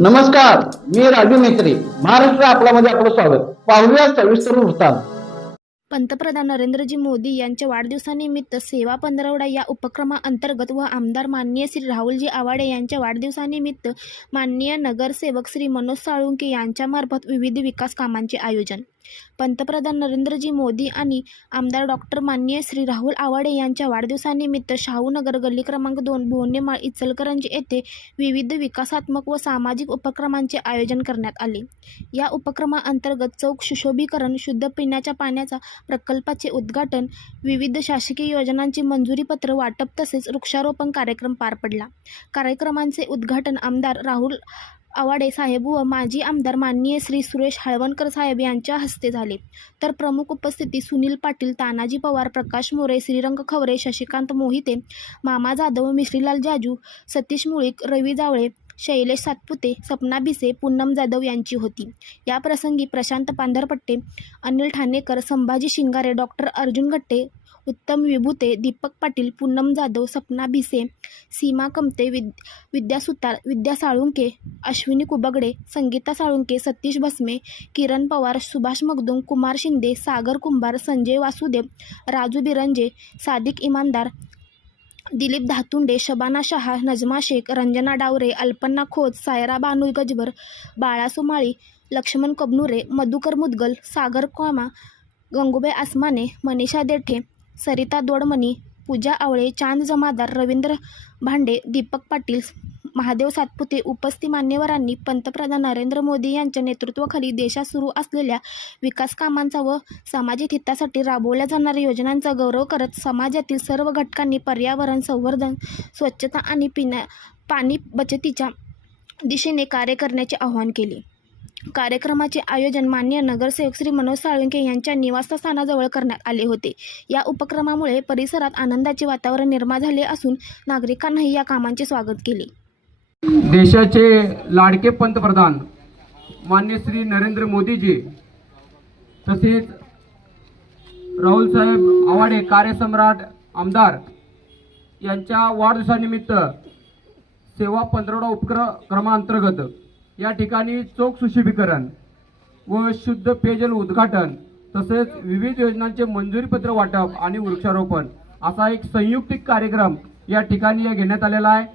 नमस्कार मी राजू मेत्री महाराष्ट्र आपल्यामध्ये आपलं स्वागत. पाहूया सविस्तर वृत्तांत. पंतप्रधान नरेंद्रजी मोदी यांच्या वाढदिवसानिमित्त सेवा पंधरवडा या उपक्रमाअंतर्गत व आमदार माननीय श्री राहुलजी आवाडे यांच्या वाढदिवसानिमित्त माननीय नगरसेवक श्री मनोज साळुंके यांच्यामार्फत विविध विकास कामांचे आयोजन. पंतप्रधान नरेंद्रजी मोदी आणि आमदार डॉक्टर माननीय श्री राहुल आवाडे यांच्या वाढदिवसानिमित्त शाहूनगर गल्ली क्रमांक दोन भोवनेमाळ इचलकरंजी येथे विविध विकासात्मक व सामाजिक उपक्रमांचे आयोजन करण्यात आले. या उपक्रमाअंतर्गत चौक सुशोभीकरण शुद्ध पिण्याच्या पाण्याचा प्रकल्पाचे उद्घाटन विविध शासकीय योजनांची मंजुरीपत्र वाटप तसेच वृक्षारोपण कार्यक्रम पार पडला. कार्यक्रमांचे उद्घाटन आमदार राहुल आवाडे साहेब व माजी आमदार माननीय श्री सुरेश हळवणकर साहेब यांच्या हस्ते झाले. तर प्रमुख उपस्थिती सुनील पाटील तानाजी पवार प्रकाश मोरे श्रीरंग खवरे शशिकांत मोहिते मामा जाधव मिश्रीलाल जाजू सतीश मुळीक रवी जावळे शैलेश सातपुते सपना भिसे पूनम जाधव यांची होती. या प्रसंगी प्रशांत पांढरपट्टे अनिल ठाणेकर संभाजी शिंगारे डॉक्टर अर्जुन गट्टे उत्तम विभूते दीपक पाटील पूनम जाधव सपना भिसे सीमा कमते विद विद्या सुतार विद्या साळुंके अश्विनी कुबगडे संगीता साळुंके सतीश भस्मे किरण पवार सुभाष मगदुम कुमार शिंदे सागर कुंभार संजय वासुदेव राजू बिरंजे सादिक इमानदार दिलीप धातुंडे शबाना शहा नजमा शेख रंजना डावरे अल्पना खोत सायरा बानू गजबर बाळा सोमाळी लक्ष्मण कबनुरे मधुकर मुदगल सागर कोमा गंगूबाई आसमाने मनीषा देठे सरिता दोडमणी पूजा आवळे चांद जमादार रवींद्र भांडे दीपक पाटील महादेव सातपुते उपस्थित मान्यवरांनी पंतप्रधान नरेंद्र मोदी यांच्या नेतृत्वाखाली देशात सुरू असलेल्या विकास कामांचा व सामाजिक हितासाठी राबवल्या जाणाऱ्या योजनांचा गौरव करत समाजातील सर्व घटकांनी पर्यावरण संवर्धन स्वच्छता आणि पिण्या पाणी बचतीच्या दिशेने कार्य करण्याचे आवाहन केले. कार्यक्रमाचे आयोजन मान्य नगरसेवक श्री मनोज साळुंके यांच्या निवासस्थानाजवळ करण्यात आले होते. या उपक्रमामुळे परिसरात आनंदाचे वातावरण निर्माण झाले असून नागरिकांनाही या कामांचे स्वागत केले. देशाचे लाडके पंतप्रधान मान्य श्री नरेंद्र मोदीजी तसेच राहुलसाहेब आवाडे कार्यसम्राट आमदार यांच्या वाढदिवसानिमित्त सेवा पंधरवडा उपक्रमांतर्गत या ठिकाणी चोख सुशोभीकरण व शुद्ध पेयजल उद्घाटन तसेच विविध योजनांचे मंजुरीपत्र वाटप आणि वृक्षारोपण असा एक संयुक्तिक कार्यक्रम या ठिकाणी घेण्यात आलेला आहे.